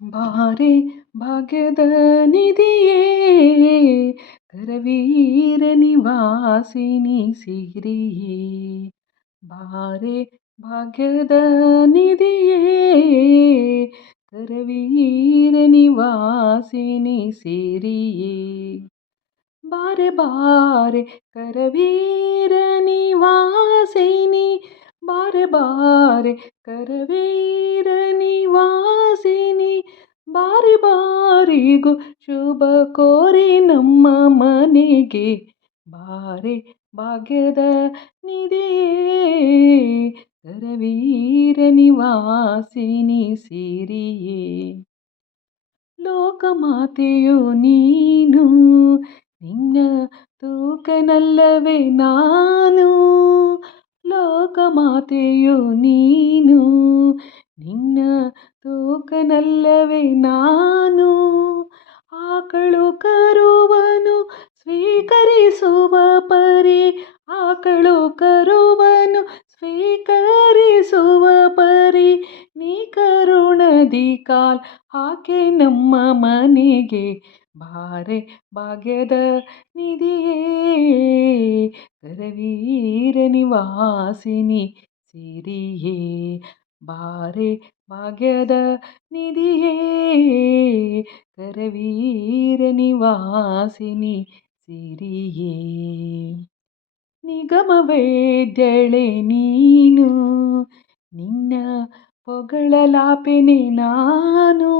ಬಾರೆ ಭಾಗ್ಯದ ನಿಧಿಯೇ ಕರವೀರ ನಿವಾಸಿನಿ ಸಿರಿಯೇ ಬಾರೆ ಭಾಗ್ಯದ ನಿಧಿಯೇ ಕರವೀರ ನಿವಾಸಿನಿ ಸಿರಿಯೇ ಬಾರೆ ಬಾರೆ ಕರವೀರ ನಿವಾಸಿನಿ ಬಾರೆ ಬಾರೆ ಕರವೀರ ನಿವಾಸಿನಿ ಬಾರಿ ಬಾರಿಗೂ ಶುಭ ಕೋರಿ ನಮ್ಮ ಮನೆಗೆ ಬಾರೆ ಭಾಗ್ಯದ ನಿಧಿಯೇ ಕರವೀರ ನಿವಾಸಿನಿ ಸಿರಿಯೇ ಲೋಕಮಾತೆಯು ನೀನು ನಿನ್ನ ತೂಕನಲ್ಲವೇ ನಾನು ಲೋಕಮಾತೆಯು ನೀನು ನಿನ್ನ ತೂಕನಲ್ಲವೇ ನಾನು ಆಕಳು ಕರುವನು ಸ್ವೀಕರಿಸುವ ಪರಿ ಆಕಳು ಕರುವನು ಸ್ವೀಕರಿಸುವ ಪರಿ ನೀ ಕರುಣದಿ ಕಾಲ್ ಹಾಕೆ ನಮ್ಮ ಮನೆಗೆ ಬಾರೆ ಭಾಗ್ಯದ ನಿಧಿಯೇ ಕರವೀರ ನಿವಾಸಿನಿ ಸಿರಿಯೇ ಬಾರೆ ಭಾಗ್ಯದ ನಿಧಿಯೇ ಕರವೀರ ನಿವಾಸಿನಿ ಸಿರಿಯೇ ನಿಗಮವೇದ್ಯಳೆ ನೀನು ನಿನ್ನ ಪೊಗಳಲಾಪೆನೆ ನಾನು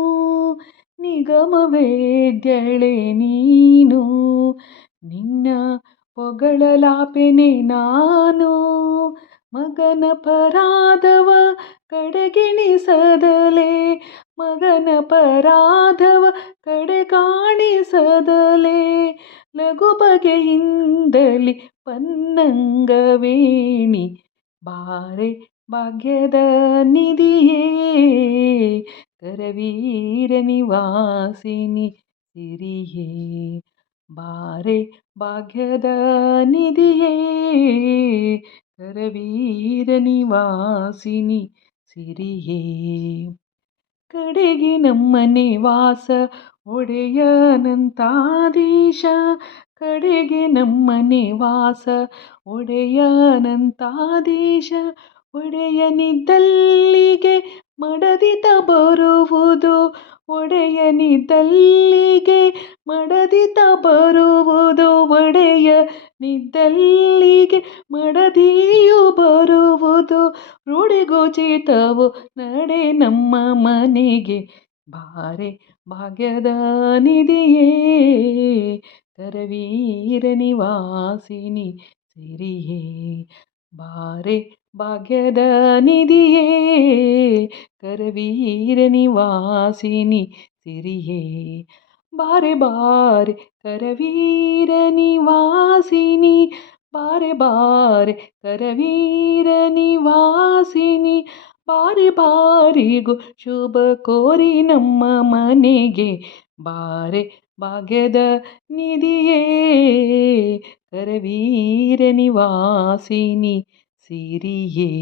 ನಿಗಮವೇದ್ಯಳೆ ನೀನು ನಿನ್ನ ಪೊಗಳಲಾಪೆನೆ ನಾನು ಮಗನ ಪರಾಧವ ಕಡೆಗೆಣಿಸದಲೇ ಮಗನ ಪರಾಧವ ಕಡೆಗಾಣಿಸದಲೇ ಲಘು ಬಗೆಯಿಂದಲಿ ಪನ್ನಂಗವೇಣಿ ಬಾರೆ ಭಾಗ್ಯದ ನಿಧಿಯೇ ಕರವೀರ ನಿವಾಸಿನಿ ಸಿರಿಯೇ ಬಾರೆ ಭಾಗ್ಯದ ನಿಧಿಯೇ ಕರವೀರ ನಿವಾಸಿನಿ ಸಿರಿಯೇ ಕಡೆಗೆ ನಮ್ಮನೆ ವಾಸ ಒಡೆಯನಂತಾದೀಶ ಕಡೆಗೆ ನಮ್ಮನೆ ವಾಸ ಒಡೆಯನಂತಾದೀಶ ಒಡೆಯನಿದ್ದಲ್ಲಿಗೆ ಮಡದಿತ ಬರುವುದು ಒಡೆಯನಿದ್ದಲ್ಲಿಗೆ ಮಡದಿತ ಬರುವುದು ಒಡೆಯನಿದ್ದಲ್ಲಿಗೆ ಮಡದಿಯು ಬರುವುದು ರೂಢಿಗೋಚಿತವು ನಡೆ ನಮ್ಮ ಮನೆಗೆ ಬಾರೆ ಭಾಗ್ಯದ ನಿಧಿಯೇ ಕರವೀರ ನಿವಾಸಿನಿ ಸಿರಿಯೇ ಬಾರೆ ಭಾಗ್ಯದ ನಿಧಿಯೇ ಕರವೀರ ನಿವಾಸಿನಿ ಸಿರಿಯೇ ಬಾರೆ ಬಾರೆ ಕರವೀರ ನಿವಾಸಿನಿ ಬಾರೆ ಬಾರೆ ಕರವೀರ ನಿವಾಸಿನಿ ಬಾರಿ ಬಾರಿಗೂ ಶುಭ ಕೋರಿ ನಮ್ಮ ಮನೆಗೆ ಬಾರೆ ಭಾಗ್ಯದ ನಿಧಿಯೇ ಕರವೀರ ನಿವಾಸಿನಿ ಸಿರಿಯೇ